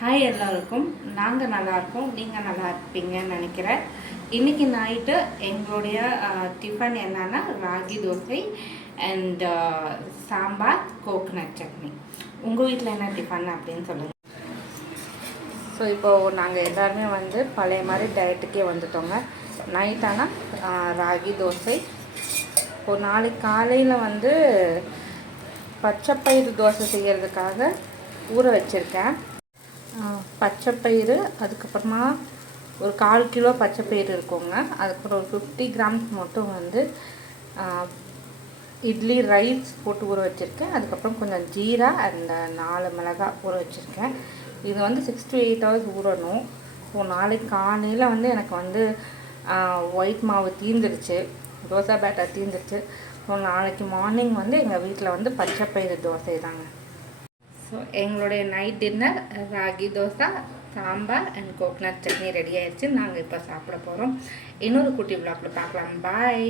Hi எல்லோருக்கும். நாங்கள் நல்லாயிருக்கோம் நீங்கள் நல்லா இருப்பீங்கன்னு நினைக்கிறேன். இன்றைக்கி நைட்டு எங்களுடைய டிஃபன் என்னென்னா ராகி தோசை அண்ட் சாம்பார் கோகனட் சட்னி. உங்கள் வீட்டில் என்ன டிஃபன் அப்படின்னு சொல்லுங்கள் ஸோ இப்போது நாங்கள் எல்லாருமே வந்து பழைய மாதிரி டயட்டுக்கே வந்துட்டோங்க. நைட் ஆனால் ராகி தோசை. இப்போ நாளைக்கு காலையில் வந்து பச்சைப்பயிறு தோசை செய்கிறதுக்காக ஊற வச்சுருக்கேன். பச்சைப்பயிறு அதுக்கப்புறமா ஒரு கால் கிலோ பச்சைப்பயிறு இருக்குங்க. அதுக்கப்புறம் ஒரு ஃபிஃப்டி கிராம்ஸ் மட்டும் வந்து இட்லி ரைஸ் போட்டு ஊற வச்சுருக்கேன். அதுக்கப்புறம் கொஞ்சம் ஜீரா அந்த நாலு மிளகாய் ஊற வச்சுருக்கேன். இது வந்து சிக்ஸ் டு எயிட் ஹவர்ஸ் ஊறணும். ஸோ நாளைக்கு காலையில் வந்து எனக்கு வந்து ஒயிட் மாவு தீந்துடுச்சு தோசை பேட்டர் தீந்துடுச்சு ஸோ நாளைக்கு மார்னிங் வந்து எங்கள் வீட்டில் வந்து பச்சைப்பயிறு தோசை தாங்க ஸோ எங்களுடைய night dinner ragi dosa sambar and coconut chutney ready ஆயிடுச்சு நாங்கள் இப்போ சாப்பிட போகிறோம் இன்னொரு குட்டி விளாக்ல பார்க்கலாம். பாய்